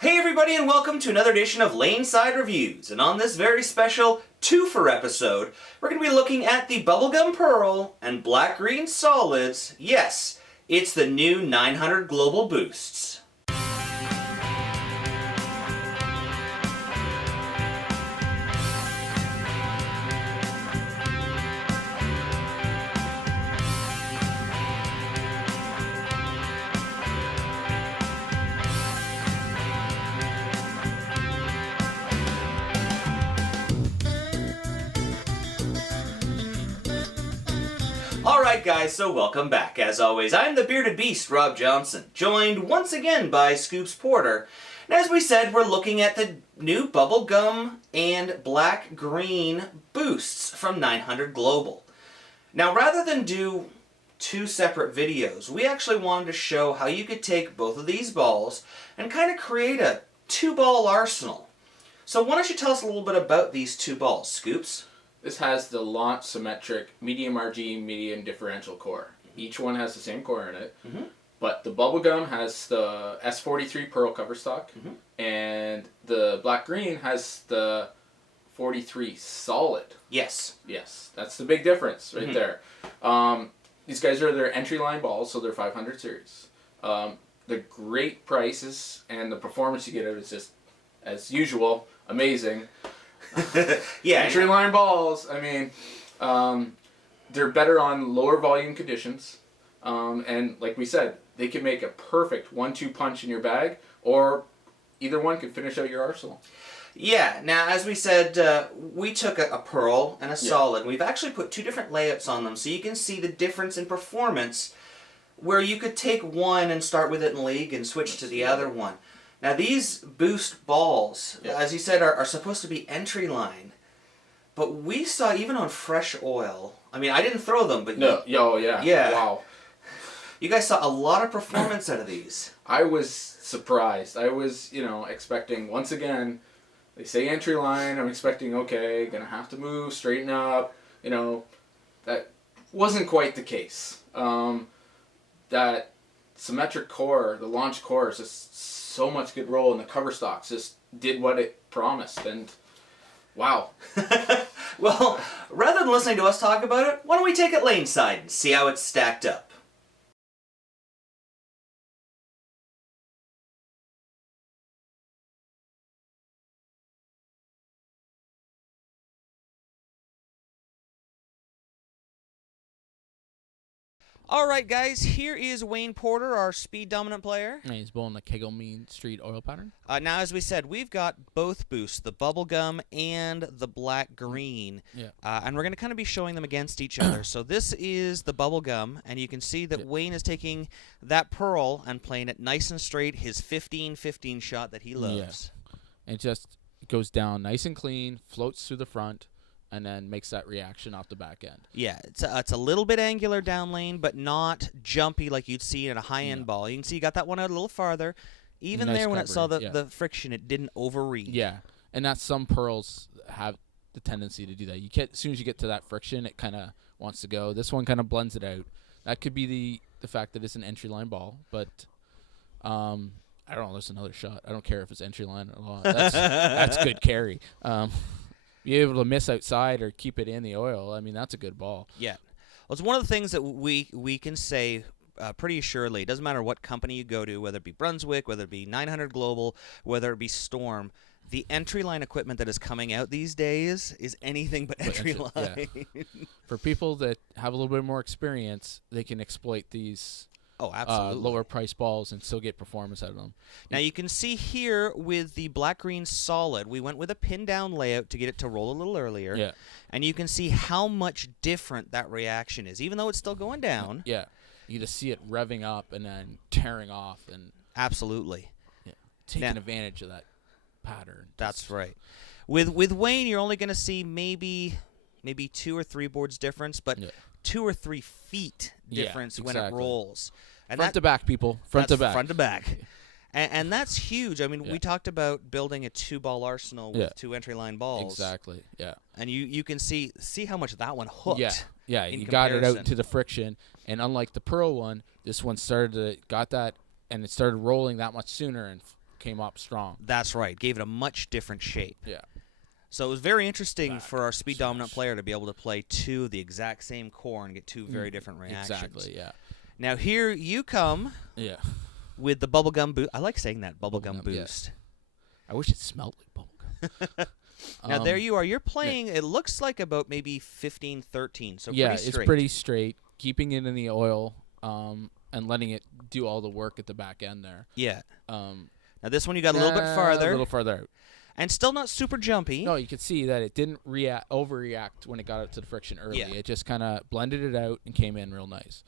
Hey everybody, and welcome to another edition of Laneside Reviews. And on this very special twofer episode, we're going to be looking at the BubbleGum Pearl and Black Green Solids. Yes, it's the new 900 Global Boosts. Alright guys, so welcome back. As always, I'm the Bearded Beast, Rob Johnson, joined once again by Scoops Porter. And as we said, we're looking at the new BubbleGum and Black Green Boosts from 900 Global. Now, rather than do two separate videos, we actually wanted to show how you could take both of these balls and kind of create a two-ball arsenal. So why don't you tell us a little bit about these two balls, Scoops? This has the launch symmetric medium RG medium differential core. Each one has the same core in it, but the BubbleGum has the S43 Pearl cover stock, and the Black Green has the 43 solid. Yes. Yes, that's the big difference right there. These guys are their entry line balls, so they're 500 series. The great prices and the performance you get out is just, as usual, amazing. Yeah, entry line balls. I mean, they're better on lower volume conditions, and like we said, they can make a perfect 1-2 punch in your bag, or either one can finish out your arsenal. Yeah. Now, as we said, we took a pearl and a solid. And we've actually put two different layouts on them, so you can see the difference in performance, where you could take one and start with it in league and switch to the other one. Now these boost balls, as you said, are supposed to be entry line, but we saw even on Fresh Oil, I mean, I didn't throw them, but Yeah. Wow. You guys saw a lot of performance out of these. I was surprised. I was, expecting, once again, they say entry line, I'm expecting, okay, gonna have to move, straighten up, that wasn't quite the case. That symmetric core, the launch core, is just so much good roll, and the cover stocks just did what it promised, and wow. Well, rather than listening to us talk about it, why don't we take it laneside and see how it's stacked up? Alright guys, here is Wayne Porter, our speed dominant player. And he's bowling the KEGEL Main Street oil pattern. Now, as we said, we've got both boosts, the BubbleGum and the Black Green. Yeah. And we're going to kind of be showing them against each other. So this is the BubbleGum, and you can see that Wayne is taking that pearl and playing it nice and straight, his 15-15 shot that he loves. Yeah. It just goes down nice and clean, floats through the front, and then makes that reaction off the back end. Yeah, it's a little bit angular down lane, but not jumpy like you'd see in a high-end ball. You can see you got that one out a little farther. Even nice there when it saw the friction, it didn't overread. Yeah, and that's some pearls have the tendency to do that. As soon as you get to that friction, it kind of wants to go. This one kind of blends it out. That could be the fact that it's an entry-line ball, but I don't know. There's another shot. I don't care if it's entry-line or not. That's good carry. Be able to miss outside or keep it in the oil. I mean, that's a good ball. Yeah. Well, it's one of the things that we can say pretty assuredly. It doesn't matter what company you go to, whether it be Brunswick, whether it be 900 Global, whether it be Storm, the entry-line equipment that is coming out these days is anything but entry-line. Yeah. For people that have a little bit more experience, they can exploit these lower price balls and still get performance out of them. Now you can see here with the Black Green Solid, we went with a pin down layout to get it to roll a little earlier. Yeah. And you can see how much different that reaction is, even though it's still going down. Yeah. You just see it revving up and then tearing off, and absolutely. Yeah. Taking advantage of that pattern. That's right. With Wayne, you're only going to see maybe 2 or 3 boards difference, but 2 or 3 feet difference when it rolls. And front to back, people. Front to back. Front to back. And that's huge. I mean, we talked about building a 2-ball arsenal with 2 entry-line balls. Exactly, yeah. And you can see how much that one hooked. Yeah, you got it out to the friction. And unlike the Pearl one, this one got that, and it started rolling that much sooner and came up strong. That's right. Gave it a much different shape. Yeah. So it was very interesting Back, for our speed dominant smash. player to be able to play two of the exact same core and get two very different reactions. Exactly, yeah. Now here you come Yeah. with the bubblegum boost. I like saying that, bubblegum Bubblegum, yeah. boost. I wish it smelled like bubblegum. Now there you are. You're playing, it looks like about maybe 15, 13, so yeah, pretty straight. it's pretty straight. Keeping it in the oil and letting it do all the work at the back end there. Yeah. Now this one you got a little bit farther. A little farther out. And still not super jumpy. No, you could see that it didn't overreact when it got out to the friction early. Yeah. It just kind of blended it out and came in real nice.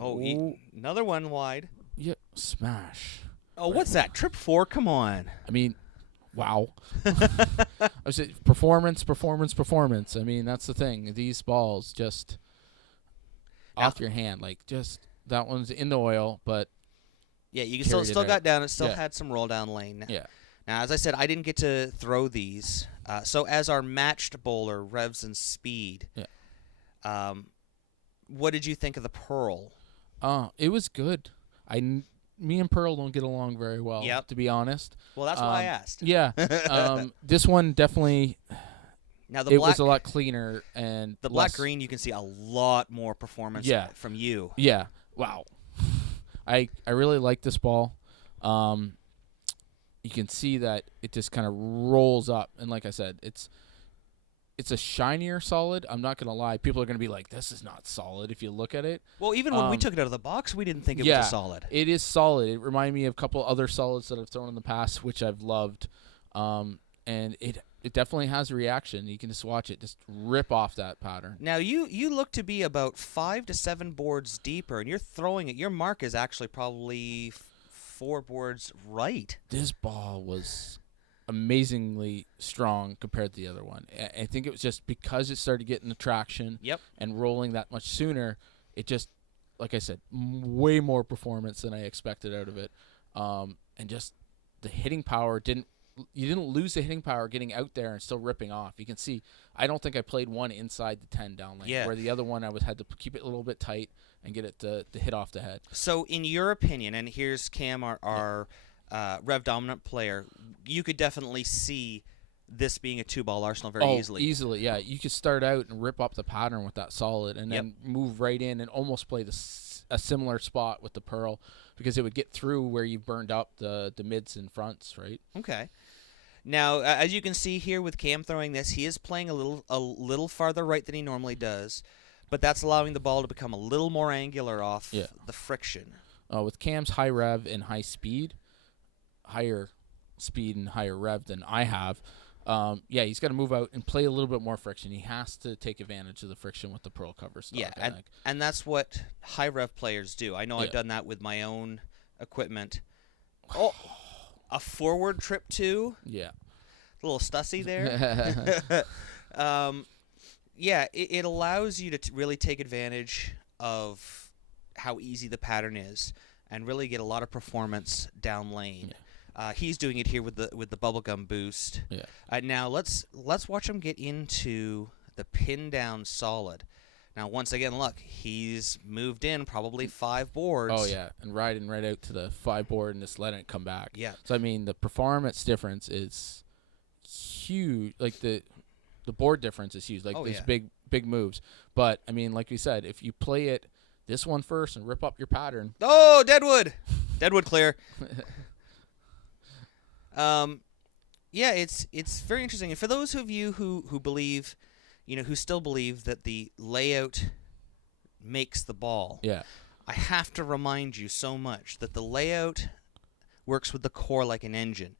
Oh, another one wide. Yeah, smash. Oh, what's that? Trip 4? Come on. I mean, wow. I was performance. I mean, that's the thing. These balls just off your hand. Like, just that one's in the oil, but yeah, you can carried still it got out. down. It still Yeah. had some roll down lane. Yeah. Now, as I said, I didn't get to throw these. So as our matched bowler, revs and speed. Yeah. What did you think of the Pearl? It was good. Me and Pearl don't get along very well, Yep. to be honest. Well, that's why I asked. Yeah. This one definitely, Now the it black, was a lot cleaner and the less- black green, you can see a lot more performance Yeah. from you. Yeah. Wow. I really like this ball. You can see that it just kind of rolls up, and like I said, it's a shinier solid. I'm not gonna lie. People are gonna be like, "This is not solid." If you look at it, Well, even when we took it out of the box, we didn't think it was a solid. it is solid. It reminded me of a couple other solids that I've thrown in the past, which I've loved. And it definitely has a reaction. You can just watch it just rip off that pattern. Now, you look to be about 5 to 7 boards deeper, and you're throwing it. Your mark is actually probably 4 boards right. This ball was amazingly strong compared to the other one. I think it was just because it started getting the traction Yep. and rolling that much sooner, it just, like I said, way more performance than I expected out of it. And just the hitting power you didn't lose the hitting power getting out there and still ripping off. You can see, I don't think I played one inside the 10 down lane, Yeah. where the other one I had to keep it a little bit tight and get it to hit off the head. So, in your opinion, and here's Cam, our rev dominant player, you could definitely see this being a 2-ball arsenal very easily. Easily, yeah. You could start out and rip up the pattern with that solid, and then move right in and almost play a similar spot with the Pearl, because it would get through where you burned up the mids and fronts, right? Okay. Now, as you can see here with Cam throwing this, he is playing a little farther right than he normally does, but that's allowing the ball to become a little more angular off the friction. With Cam's high rev and higher speed and higher rev than I have, he's got to move out and play a little bit more friction. He has to take advantage of the friction with the Pearl cover stock. Yeah, and that's what high rev players do. I know I've done that with my own equipment. Oh, a forward trip too. Yeah. A little stussy there. It allows you to really take advantage of how easy the pattern is and really get a lot of performance down lane. Yeah. He's doing it here with the bubblegum boost. Yeah. Now let's watch him get into the pin down solid. Now once again, look, he's moved in probably 5 boards. Oh yeah, and riding right out to the 5 board and just letting it come back. Yeah. So I mean, the performance difference is huge. Like the board difference is huge. Like these big moves. But I mean, like we said, if you play it this one first and rip up your pattern. Oh, Deadwood clear. It's very interesting. And for those of you who believe, who still believe that the layout makes the ball. Yeah. I have to remind you so much that the layout works with the core like an engine,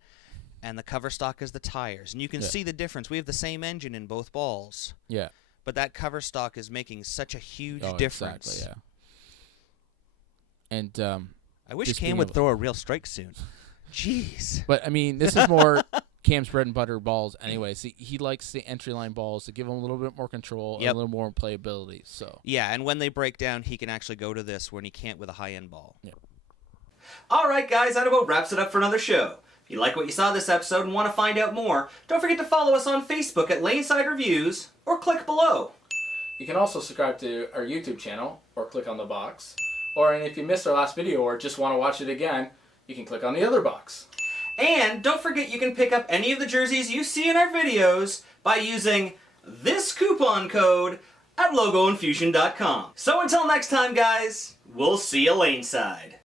and the cover stock is the tires. And you can see the difference. We have the same engine in both balls. Yeah. But that cover stock is making such a huge difference. Exactly, yeah. And I wish Cam would throw a real strike soon. Jeez. But I mean, this is more Cam's bread and butter balls anyway. So he likes the entry line balls to give him a little bit more control and a little more playability. So yeah, and when they break down, he can actually go to this when he can't with a high end ball. Yeah. All right, guys, that about wraps it up for another show. If you like what you saw this episode and want to find out more, don't forget to follow us on Facebook at Laneside Reviews or click below. You can also subscribe to our YouTube channel or click on the box. and if you missed our last video or just want to watch it again, you can click on the other box. And don't forget you can pick up any of the jerseys you see in our videos by using this coupon code at logoinfusion.com. So until next time, guys, we'll see you laneside.